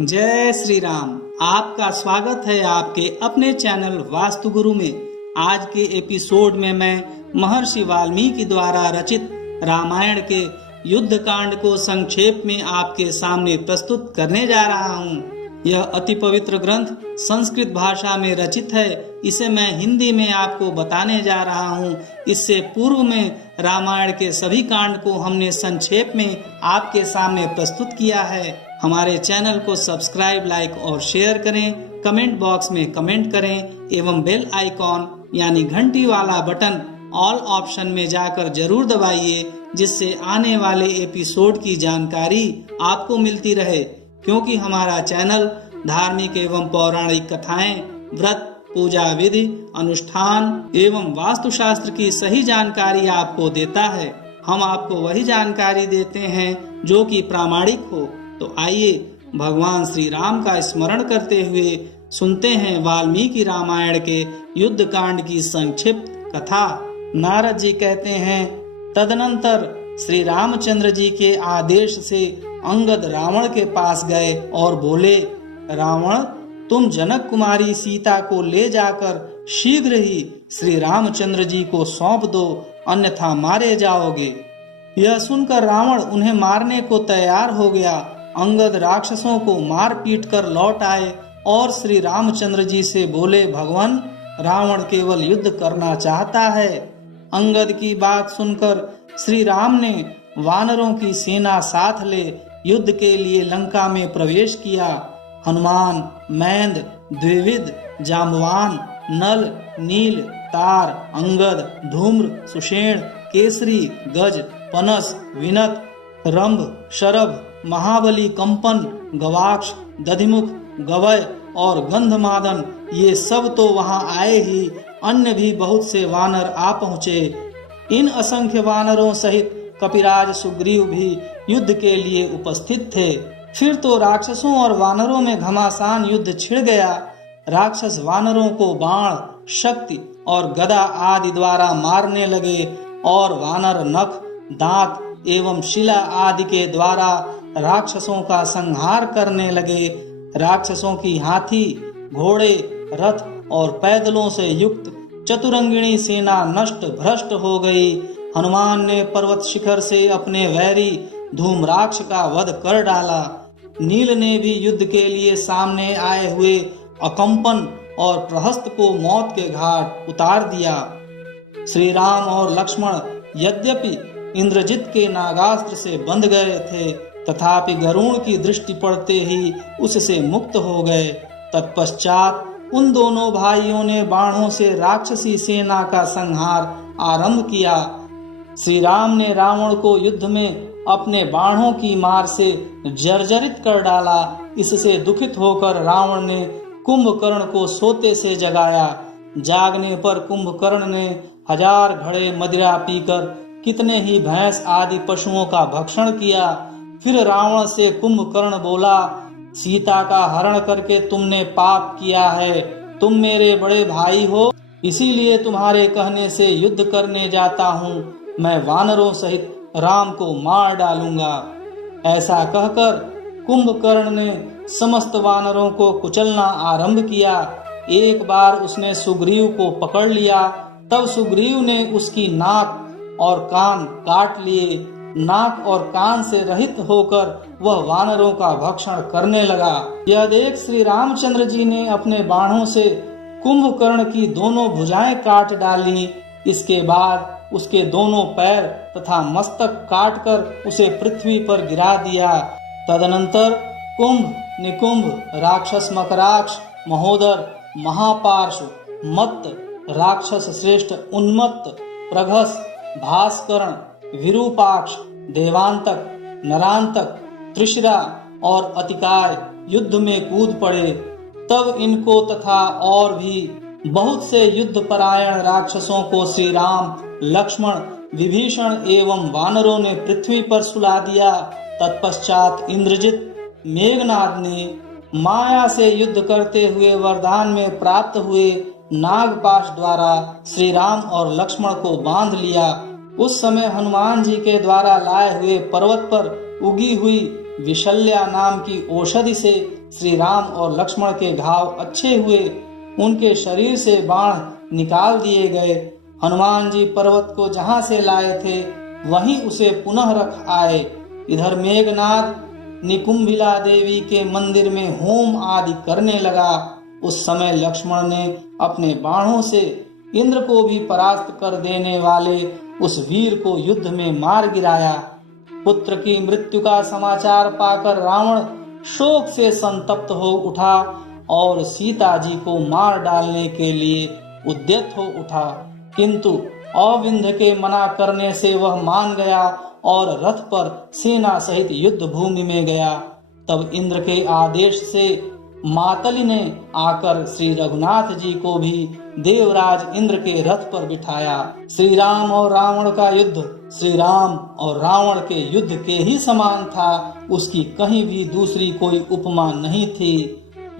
जय श्री राम। आपका स्वागत है आपके अपने चैनल वास्तु गुरु में। आज के एपिसोड में मैं महर्षि वाल्मीकि द्वारा रचित रामायण के युद्ध कांड को संक्षेप में आपके सामने प्रस्तुत करने जा रहा हूँ। यह अति पवित्र ग्रंथ संस्कृत भाषा में रचित है। इसे मैं हिंदी में आपको बताने जा रहा हूँ। इससे पूर्व में रामायण के सभी कांड को हमने संक्षेप में आपके सामने प्रस्तुत किया है। हमारे चैनल को सब्सक्राइब, लाइक और शेयर करें। कमेंट बॉक्स में कमेंट करें एवं बेल आइकॉन यानी घंटी वाला बटन ऑल ऑप्शन में जाकर जरूर दबाइए, जिससे आने वाले एपिसोड की जानकारी आपको मिलती रहे। क्योंकि हमारा चैनल धार्मिक एवं पौराणिक कथाएं, व्रत, पूजा विधि, अनुष्ठान एवं वास्तुशास्त्र की सही जानकारी आपको देता है। हम आपको वही जानकारी देते हैं जो कि प्रामाणिक हो। तो आइए भगवान श्री राम का स्मरण करते हुए सुनते हैं वाल्मीकि रामायण के युद्ध कांड की संक्षिप्त कथा। नारद जी कहते हैं, तदनंतर श्री रामचंद्र जी के आदेश से अंगद रावण के पास गए और बोले, रावण, तुम जनक कुमारी सीता को ले जाकर शीघ्र ही श्री रामचंद्र जी को सौंप दो, अन्यथा मारे जाओगे। यह सुनकर रावण उन्हें मारने को तैयार हो गया। अंगद राक्षसों को मार पीट कर लौट आए और श्री रामचंद्र जी से बोले, भगवान, रावण केवल युद्ध करना चाहता है। अंगद की बात सुनकर श्री राम ने वानरों की सेना साथ ले युद्ध के लिए लंका में प्रवेश किया। हनुमान, मैंद, द्विविद, जाम्बवान, नल, नील, तार, अंगद, धूम्र, सुषेण, केसरी, गज, पनस, विनत, रंभ, शरभ, महाबली, कंपन, गवाक्ष, दधिमुख, गवय और गंधमादन, ये सब तो वहां आए ही, अन्य भी बहुत से वानर आ पहुँचे। इन असंख्य वानरों सहित कपिराज सुग्रीव भी युद्ध के लिए उपस्थित थे। फिर तो राक्षसों और वानरों में घमासान युद्ध छिड़ गया। राक्षस वानरों को बाण, शक्ति और गदा आदि द्वारा मारने लगे और वानर नख, दांत एवं शिला आदि के द्वारा राक्षसों का संहार करने लगे। राक्षसों की हाथी, घोड़े, रथ और पैदलों से युक्त चतुरंगिणी सेना नष्ट भ्रष्ट हो गई। हनुमान ने पर्वत शिखर से अपने वैरी धूम्राक्ष का वध कर डाला। नील ने भी युद्ध के लिए सामने आए हुए अकंपन और प्रहस्त को मौत के घाट उतार दिया। श्री राम और लक्ष्मण यद्यपि इंद्रजित के नागास्त्र से बंध गए थे, तथापि गरुण की दृष्टि पड़ते ही उससे मुक्त हो गए। तत्पश्चात उन दोनों भाइयों ने बाणों से राक्षसी सेना का संहार आरंभ किया। श्री राम ने रावण को युद्ध में अपने बाणों की मार से जर्जरित कर डाला। इससे दुखित होकर रावण ने कुंभकर्ण को सोते से जगाया। जागने पर कुंभकर्ण ने 1000 घड़े मदिरा पीकर कितने ही भैंस आदि पशुओं का भक्षण किया। फिर रावण से कुंभकर्ण बोला, सीता का हरण करके तुमने पाप किया है। तुम मेरे बड़े भाई हो, इसीलिए तुम्हारे कहने से युद्ध करने जाता हूँ। मैं वानरों सहित राम को मार डालूंगा। ऐसा कहकर कुंभकर्ण ने समस्त वानरों को कुचलना आरंभ किया। एक बार उसने सुग्रीव को पकड़ लिया। तब सुग्रीव ने उसकी नाक और कान काट लिए। नाक और कान से रहित होकर वह वानरों का भक्षण करने लगा। यह देख श्री रामचंद्र जी ने अपने बाणों से कुंभकर्ण की दोनों भुजाएं काट डाली। इसके बाद उसके दोनों पैर तथा मस्तक काटकर उसे पृथ्वी पर गिरा दिया। तदनंतर कुंभ, निकुंभ, राक्षस मकराक्ष, महोदर, महापार्श्व, मत्त, राक्षस श्रेष्ठ, उन्मत्त, प्रघस, भास्करण, विरूपाक्ष, देवांतक, नरांतक, त्रिशिरा और अतिकाय युद्ध में कूद पड़े। तब इनको तथा और भी बहुत से युद्ध परायण राक्षसों को श्री राम, लक्ष्मण, विभीषण एवं वानरों ने पृथ्वी पर सुला दिया। तत्पश्चात इंद्रजित मेघनाद ने माया से युद्ध करते हुए वरदान में प्राप्त हुए नागपाश द्वारा श्री राम और लक्ष्मण को बांध लिया। उस समय हनुमान जी के द्वारा लाए हुए पर्वत पर उगी हुई विशल्या नाम की औषधि से श्री राम और लक्ष्मण के घाव अच्छे हुए। उनके शरीर से बाण निकाल दिए गए। हनुमान जी पर्वत को जहां से लाए थे वहीं उसे पुनः रख आए। इधर मेघनाथ निकुंभिला देवी के मंदिर में होम आदि करने लगा। उस समय लक्ष्मण ने अपने बाणों से इंद्र को भी परास्त कर देने वाले उस वीर को युद्ध में मार गिराया। पुत्र की मृत्यु का समाचार पाकर रावण शोक से संतप्त हो उठा और सीता जी को मार डालने के लिए उद्यत हो उठा, किंतु अविंध्य के मना करने से वह मान गया और रथ पर सेना सहित युद्ध भूमि में गया। तब इंद्र के आदेश से मातली ने आकर श्री रघुनाथ जी को भी देवराज इंद्र के रथ पर बिठाया। श्री राम और रावण का युद्ध श्री राम और रावण के युद्ध के ही समान था। उसकी कहीं भी दूसरी कोई उपमा नहीं थी।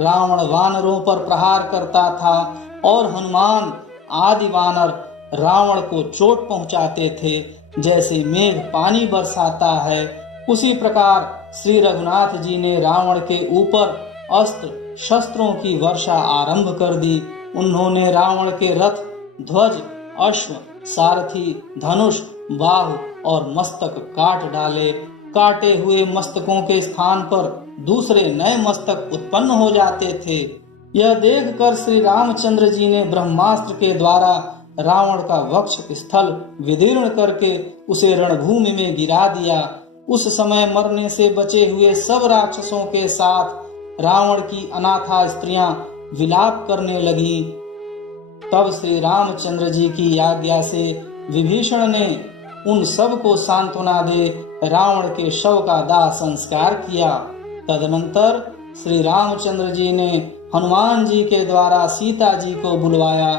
रावण वानरों पर प्रहार करता था और हनुमान आदि वानर रावण को चोट पहुंचाते थे। जैसे मेघ पानी बरसाता है, उसी प्रकार श्री रघुनाथ जी ने रावण के ऊपर अस्त्र शस्त्रों की वर्षा आरंभ कर दी। उन्होंने रावण के रथ, ध्वज, अश्व, सारथी, धनुष, बाहु और मस्तक काट डाले। काटे हुए मस्तकों के स्थान पर दूसरे नए मस्तक उत्पन्न हो जाते थे। यह देखकर श्री रामचंद्र जी ने ब्रह्मास्त्र के द्वारा रावण का वक्ष स्थल विदीर्ण करके उसे रणभूमि में गिरा दिया। उस समय मरने से बचे हुए सब राक्षसों के साथ रावण की अनाथा स्त्रियां विलाप करने लगी। तब श्री रामचंद्र जी की आज्ञा से विभीषण ने उन सब को सांत्वना दे रावण के शव का दाह संस्कार किया। तदनंतर श्री रामचंद्र जी ने हनुमान जी के द्वारा सीता जी को बुलवाया।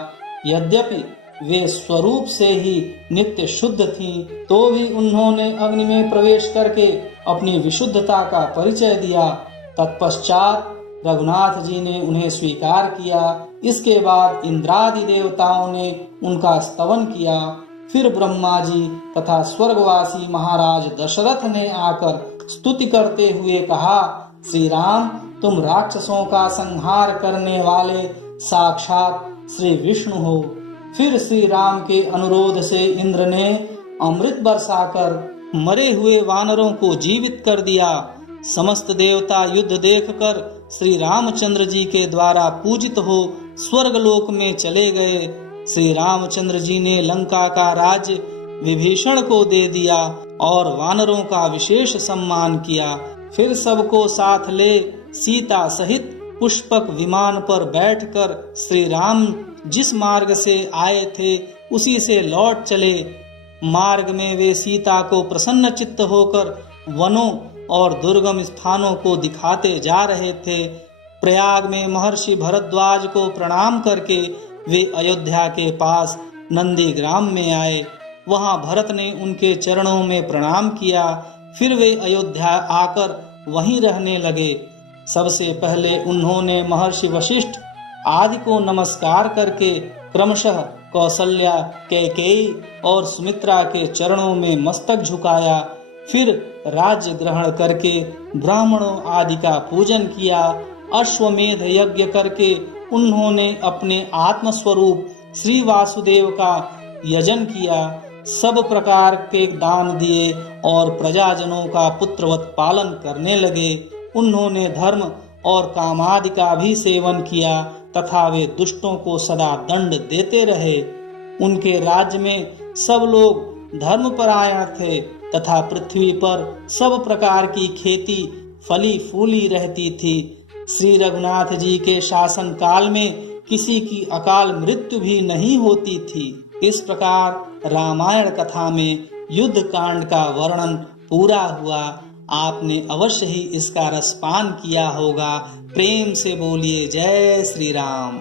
यद्यपि वे स्वरूप से ही नित्य शुद्ध थीं, तो भी उन्होंने अग्नि में प्रवेश करके अपनी विशुद्धता का परिचय दिया। तत्पश्चात रघुनाथ जी ने उन्हें स्वीकार किया। इसके बाद इंद्रादि देवताओं ने उनका स्तवन किया। फिर ब्रह्मा जी तथा स्वर्गवासी महाराज दशरथ ने आकर स्तुति करते हुए कहा, श्री राम, तुम राक्षसों का संहार करने वाले साक्षात श्री विष्णु हो। फिर श्री राम के अनुरोध से इंद्र ने अमृत बरसाकर मरे हुए वानरों को जीवित कर दिया। समस्त देवता युद्ध देखकर श्री रामचंद्र जी के द्वारा पूजित हो स्वर्गलोक में चले गए। श्री रामचंद्र जी ने लंका का राज्य विभीषण को दे दिया और वानरों का विशेष सम्मान किया। फिर सबको साथ ले सीता सहित पुष्पक विमान पर बैठकर श्री राम जिस मार्ग से आए थे उसी से लौट चले। मार्ग में वे सीता को प्रसन्न चित्त होकर वनों और दुर्गम स्थानों को दिखाते जा रहे थे। प्रयाग में महर्षि भरद्वाज को प्रणाम करके वे अयोध्या के पास नंदीग्राम में आए। वहां भरत ने उनके चरणों में प्रणाम किया। फिर वे अयोध्या आकर वहीं रहने लगे। सबसे पहले उन्होंने महर्षि वशिष्ठ आदि को नमस्कार करके क्रमशः कौसल्या, कैकेयी और सुमित्रा के चरणों में मस्तक झुकाया। फिर राज्य ग्रहण करके ब्राह्मणों आदि का पूजन किया। अश्वमेध यज्ञ करके उन्होंने अपने आत्मस्वरूप श्री वासुदेव का यजन किया। सब प्रकार के दान दिए और प्रजाजनों का पुत्रवत पालन करने लगे। उन्होंने धर्म और कामादि का भी सेवन किया तथा वे दुष्टों को सदा दंड देते रहे। उनके राज्य में सब लोग धर्मपरायण थे तथा पृथ्वी पर सब प्रकार की खेती फली फूली रहती थी। श्री रघुनाथ जी के शासन काल में किसी की अकाल मृत्यु भी नहीं होती थी। इस प्रकार रामायण कथा में युद्ध कांड का वर्णन पूरा हुआ। आपने अवश्य ही इसका रसपान किया होगा। प्रेम से बोलिए जय श्री राम।